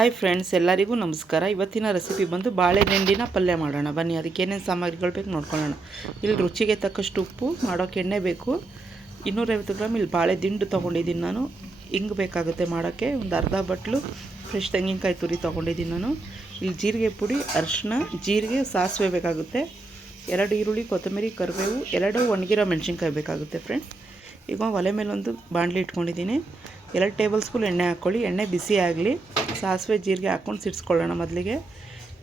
Hi friends, ಎಲ್ಲರಿಗೂ ನಮಸ್ಕಾರ. ಇವತ್ತಿನ ರೆಸಿಪಿ ಬಂದು ಬಾಳೆ ದಿಂಡಿನ ಪಲ್ಯ ಮಾಡೋಣ. ಬನ್ನಿ, ಅದಕ್ಕೆ ಏನೇನು ಸಾಮಗ್ರಿಗಳು ಬೇಕು ನೋಡ್ಕೊಳ್ಳೋಣ. ಇಲ್ಲಿ ರುಚಿಗೆ ತಕ್ಕಷ್ಟು ಉಪ್ಪು, ಮಾಡೋಕ್ಕೆ ಎಣ್ಣೆ ಬೇಕು. 250 ಗ್ರಾಮ್ ಇಲ್ಲಿ ಬಾಳೆ ದಿಂಡು ತೊಗೊಂಡಿದ್ದೀನಿ ನಾನು. ಹಿಂಗೆ ಬೇಕಾಗುತ್ತೆ ಮಾಡೋಕ್ಕೆ. ಒಂದು ಅರ್ಧ ಬಟ್ಲು ಫ್ರೆಶ್ ತೆಂಗಿನಕಾಯಿ ತುರಿ ತೊಗೊಂಡಿದ್ದೀನಿ ನಾನು. ಇಲ್ಲಿ ಜೀರಿಗೆ ಪುಡಿ, ಅರಿಶಿನ, ಜೀರಿಗೆ, ಸಾಸಿವೆ ಬೇಕಾಗುತ್ತೆ. 2 ಈರುಳ್ಳಿ, ಕೊತ್ತಂಬರಿ, ಕರಿಬೇವು, 2 ಒಣಗಿರೋ ಮೆಣಸಿನ್ಕಾಯಿ ಬೇಕಾಗುತ್ತೆ ಫ್ರೆಂಡ್ಸ್. ಈಗ ಒಲೆ ಮೇಲೆ ಒಂದು ಬಾಣಲಿ ಇಟ್ಕೊಂಡಿದ್ದೀನಿ. 2 ಟೇಬಲ್ ಸ್ಪೂನ್ ಎಣ್ಣೆ ಹಾಕ್ಕೊಳ್ಳಿ. ಎಣ್ಣೆ ಬಿಸಿ ಆಗಲಿ. ಸಾಸಿವೆ ಜೀರಿಗೆ ಹಾಕ್ಕೊಂಡು ಸಿಡಿಸ್ಕೊಳ್ಳೋಣ. ಮೊದಲಿಗೆ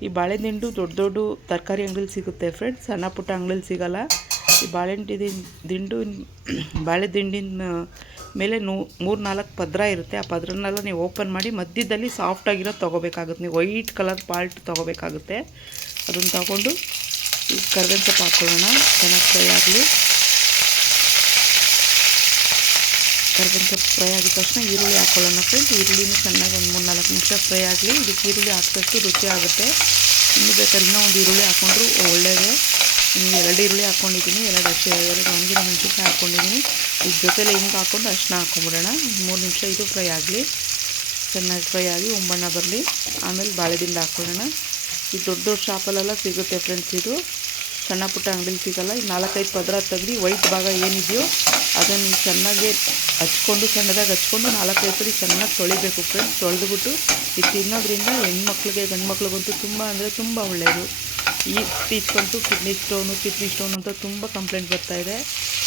ಈ ಬಾಳೆದಿಂಡು ದೊಡ್ಡ ದೊಡ್ಡ ತರಕಾರಿ ಅಂಗಡಿಲಿ ಸಿಗುತ್ತೆ ಫ್ರೆಂಡ್ಸ್, ಸಣ್ಣ ಪುಟ್ಟ ಅಂಗಡಿಲಿ ಸಿಗೋಲ್ಲ. ಈ ಬಾಳೆ ದಿಂಡಿನ ಮೇಲೆ 3-4 ಪದ್ರ ಇರುತ್ತೆ. ಆ ಪದ್ರನೆಲ್ಲ ನೀವು ಓಪನ್ ಮಾಡಿ ಮಧ್ಯದಲ್ಲಿ ಸಾಫ್ಟಾಗಿರೋದು ತೊಗೋಬೇಕಾಗುತ್ತೆ. ನೀವು ವೈಟ್ ಕಲರ್ ಪಾಲ್ಟ್ ತೊಗೋಬೇಕಾಗುತ್ತೆ. ಅದನ್ನು ತೊಗೊಂಡು ಈ ಕರ್ಬೇವಿನ ಸೊಪ್ಪು ಹಾಕ್ಕೊಳ್ಳೋಣ. ಚೆನ್ನಾಗಿ ಫ್ರೈ ಆಗಲಿ. ಕರ್ಬೇವಿನ ಸೊಪ್ಪು ಫ್ರೈ ಆಗಿದ ತಕ್ಷಣ ಈರುಳ್ಳಿ ಹಾಕ್ಕೊಳ್ಳೋಣ ಫ್ರೆಂಡ್ಸ್. ಈರುಳ್ಳಿನೂ ಚೆನ್ನಾಗಿ ಒಂದು 3-4 ನಿಮಿಷ ಫ್ರೈ ಆಗಲಿ. ಇದಕ್ಕೆ ಈರುಳ್ಳಿ ಹಾಕಿದಷ್ಟು ರುಚಿ ಆಗುತ್ತೆ. ಇನ್ನು ಬೇಕಾದ್ರೆ ಇನ್ನೂ ಒಂದು ಈರುಳ್ಳಿ ಹಾಕ್ಕೊಂಡ್ರು ಒಳ್ಳೆಯದು. ಇನ್ನು 2 ಈರುಳ್ಳಿ ಹಾಕ್ಕೊಂಡಿದ್ದೀನಿ. 2 ಒಣಗಿದ ಮೆಣಸಿನ್ಕಾಯಿ ಹಾಕ್ಕೊಂಡಿದ್ದೀನಿ. ಇದ್ರ ಜೊತೆಲೆ ಹಿಂಗೆ ಹಾಕ್ಕೊಂಡು ಅರಿಶಿನ ಹಾಕ್ಕೊಂಬಿಡೋಣ. 3 ನಿಮಿಷ ಇದು ಫ್ರೈ ಆಗಲಿ. ಚೆನ್ನಾಗಿ ಫ್ರೈ ಆಗಿ ಒಂಬಣ್ಣ ಬರಲಿ. ಆಮೇಲೆ ಬಾಳೆದಿಂಡು ಹಾಕ್ಕೊಳ್ಳೋಣ. ಈ ದೊಡ್ಡ ದೊಡ್ಡ ಶಾಪಲ್ಲೆಲ್ಲ ಸಿಗುತ್ತೆ ಫ್ರೆಂಡ್ಸ್. ಇದು ಸಣ್ಣ ಪುಟ್ಟ ಅಂಗಡಿಲಿ ಸಿಗೋಲ್ಲ. ಈ 4-5 ಪದ್ರ ತೆಗ್ದು ವೈಟ್ ಭಾಗ ಏನಿದೆಯೋ ಅದನ್ನು ಚೆನ್ನಾಗಿ ಹಚ್ಕೊಂಡು, ಸಣ್ಣದಾಗಿ ಹಚ್ಕೊಂಡು 4-5 ಸರಿ ಚೆನ್ನಾಗಿ ತೊಳಿಬೇಕು ಫ್ರೆಂಡ್ಸ್. ತೊಳೆದುಬಿಟ್ಟು ಇದು ತಿನ್ನೋದ್ರಿಂದ ಹೆಣ್ಮಕ್ಳಿಗೆ ಗಂಡು ಮಕ್ಳಿಗಂತೂ ತುಂಬ ಅಂದರೆ ತುಂಬ ಒಳ್ಳೆಯದು. ಇತ್ತೀಚೆಗಂತೂ ಕಿಡ್ನಿ ಸ್ಟೋನ್ ಅಂತ ತುಂಬ ಕಂಪ್ಲೇಂಟ್ ಬರ್ತಾಯಿದೆ.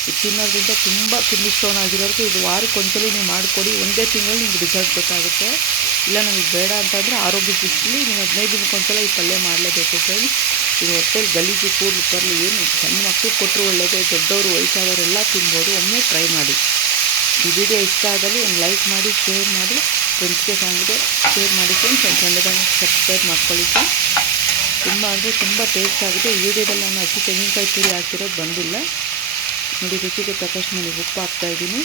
ಇದು ತಿನ್ನೋದ್ರಿಂದ ತುಂಬ ಕಿಡ್ನಿ ಸ್ಟೋನ್ ಆಗಿರೋರಿಗೆ ಇದು ವಾರಕ್ಕೊಂದ್ಸಲಿ ನೀವು ಮಾಡಿಕೊಡಿ. ಒಂದೇ ತಿಂಗಳು ನಿಮ್ಗೆ ರಿಸಲ್ಟ್ ಗೊತ್ತಾಗುತ್ತೆ. ಇಲ್ಲ ನಮಗೆ ಬೇಡ ಅಂತಂದರೆ ಆರೋಗ್ಯ ದೃಷ್ಟಿಲಿ ನೀವು 15 ದಿನಕ್ಕೊಂದ್ಸಲ ಈ ಪಲ್ಯ ಮಾಡಲೇಬೇಕು ಫ್ರೆಂಡ್ಸ್. ಇದು ಹೊಟ್ಟೆಲಿ ಗಲೀಜು ಕೂದಲು ಬರಲಿ. ಏನು ಸಣ್ಣ ಮಕ್ಕಳು ಕೊಟ್ಟರು ಒಳ್ಳೆಯದೇ, ದೊಡ್ಡವರು ವಯಸ್ಸಾದವರೆಲ್ಲ ತಿನ್ಬೋದು. ಒಮ್ಮೆ ಟ್ರೈ ಮಾಡಿ. ಈ ವಿಡಿಯೋ ಇಷ್ಟ ಆದಲ್ಲಿ ಒಂದು ಲೈಕ್ ಮಾಡಿ, ಶೇರ್ ಮಾಡಿ, ಫ್ರೆಂಡ್ಸ್ಗೆ ಸಾಂಗಿದೆ ಶೇರ್ ಮಾಡಿ ಫ್ರೆಂಡ್ಸ್. ಒಂದು ಸಣ್ಣದಾಗಿ ಸಬ್ಸ್ಕ್ರೈಬ್ ಮಾಡ್ಕೊಳ್ಳಿ. ತುಂಬ ಅಂದರೆ ತುಂಬ ಟೇಸ್ಟ್ ಆಗಿದೆ. ಈ ವಿಡಿಯೋದಲ್ಲಿ ನಾನು ಹಸಿ ತೆಂಗಿನಕಾಯಿ ತುರಿ ಹಾಕಿರೋದು ಬಂದಿಲ್ಲ ನೋಡಿ. ರುಚಿಗೆ ತಕ್ಕಷ್ಟು ನಾನು ಉಪ್ಪು ಹಾಕ್ತಾಯಿದ್ದೀನಿ.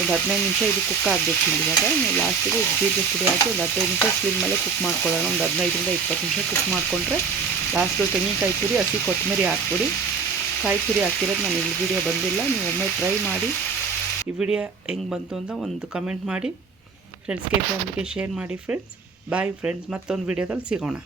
ಒಂದು 15 ನಿಮಿಷ ಇದು ಕುಕ್ ಆಗಬೇಕು. ಇವಾಗ ನಾವು ಲಾಸ್ಟಿಗೆ ಜೀರಿಗೆ ಪುಡಿ ಹಾಕಿ ಒಂದು 15 ನಿಮಿಷ ಸ್ಲಿಮ್ ಮೇಲೆ ಕುಕ್ ಮಾಡ್ಕೊಳ್ಳೋಣ. ಒಂದು 15-20 ನಿಮಿಷ ಕುಕ್ ಮಾಡಿಕೊಂಡ್ರೆ ಲಾಸ್ಟು ತೆಂಗಿನಕಾಯಿ ತುರಿ, ಹಸಿ ಕೊತ್ತಂಬರಿ ಹಾಕ್ಬಿಡಿ. ಕಾಯಿ ತುರಿ ಹಾಕ್ತಿರೋದು ನಾನು ಇಲ್ಲಿ ವಿಡಿಯೋ ಬಂದಿಲ್ಲ. ನೀವು ಒಮ್ಮೆ ಟ್ರೈ ಮಾಡಿ. ಈ ವಿಡಿಯೋ ಹೆಂಗೆ ಬಂತು ಅಂತ ಒಂದು ಕಮೆಂಟ್ ಮಾಡಿ. ಫ್ರೆಂಡ್ಸ್ಗೆ, ಫ್ಯಾಮಿಲಿಗೆ ಶೇರ್ ಮಾಡಿ ಫ್ರೆಂಡ್ಸ್. ಬಾಯ್ ಫ್ರೆಂಡ್ಸ್, ಮತ್ತೊಂದು ವಿಡಿಯೋದಲ್ಲಿ ಸಿಗೋಣ.